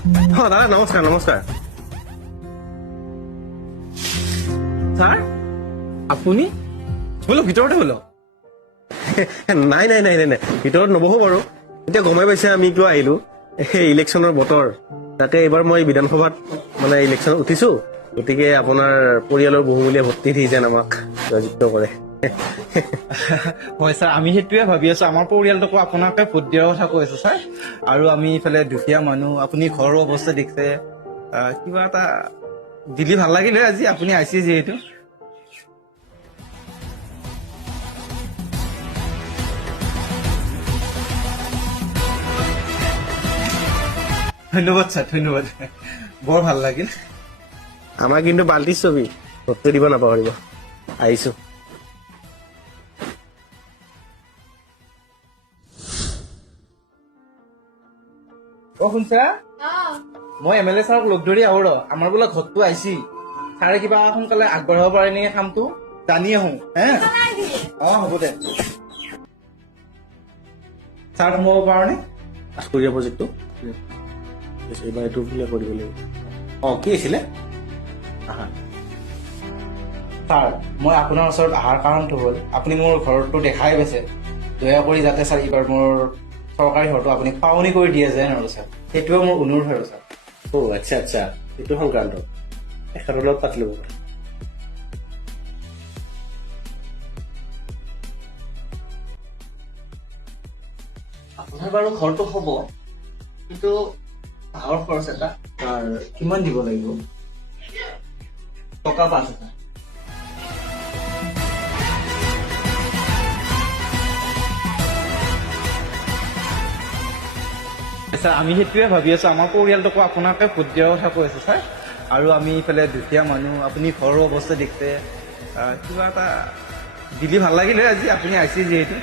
দাদা নমস্কাৰ নমস্কাৰ। ছাৰ আপুনি বোলো ভিতৰতে বোলো। নাই নাই নাই নাই নাই ভিতৰত নবহো বাৰু। এতিয়া গমাই পাইছে আমি কিয় আহিলো, সেই ইলেকশ্যনৰ বতৰ। তাকে এইবাৰ মই বিধানসভাত মানে ইলেকশ্যনত উঠিছো, গতিকে আপোনাৰ পৰিয়ালৰ বহুমূলীয়া ভোটটি দি যেন আমাক জয়যুক্ত কৰে। হয় ছাৰ, আমি সেইটোৱে ভাবি আছো। আমাৰ পৰিয়ালটোকো আপোনাকে ভোট দিয়াৰ কথা কৈ আছো ছাৰ। আৰু আমি ইফালে দুখীয়া মানুহ, আপুনি ঘৰৰ অৱস্থা দেখিছে। কিবা এটা দিলি ভাল লাগিলে আজি আপুনি আহিছে যিহেতু। ধন্যবাদ ছাৰ, ধন্যবাদ। বৰ ভাল লাগিল। আমাৰ কিন্তু বাল্টিৰ ছবি, ভোটটো দিব নাপাহৰিব। আহিছো। শুনছা, মই MLA ছাৰক লগ ধৰি আহো ৰ। আমাৰ বোলে ঘৰটো আহিছি, ছাৰে কিবা সোনকালে আগবঢ়াব পাৰে নেকি কামটো জানি আহো। হ'ব দে ছাৰ, সোমাব পাৰনে? আস্কৰীয়া প্ৰজেক্টটো এইবাৰ এইটো বোলে কৰিব লাগিব। কি আছিলে? ছাৰ, মই আপোনাৰ ওচৰত অহাৰ কাৰণটো হ'ল আপুনি মোৰ ঘৰটো দেখাই পাইছে। দয়া কৰি যাতে ছাৰ এইবাৰ মোৰ চৰকাৰী ঘৰটো আপুনি পাৱনি কৰি দিয়ে যেন আৰু ছাৰ, সেইটোৱে মোৰ অনুৰোধ আৰু ছাৰ। আচ্ছা আচ্ছা, এইটো সংক্ৰান্ত এখেতৰ লগত পাতি ল'ব পাৰে। আপোনাৰ বাৰু ঘৰটো হ'ব, কিন্তু ডাঙৰ খৰচ এটা। তাৰ কিমান দিব লাগিব? টকা 5,000। ছাৰ, আমি সেইটোৱে ভাবি আছো। আমাৰ পৰিয়ালটোকো আপোনাকে ভোট দিয়াৰ কথা কৈ আছো ছাৰ। আৰু আমি ইফালে দুখীয়া মানুহ, আপুনি ঘৰৰ অৱস্থা দেখিছে। কিবা এটা দিলি ভাল লাগিলে আজি আপুনি আহিছে যিহেতু।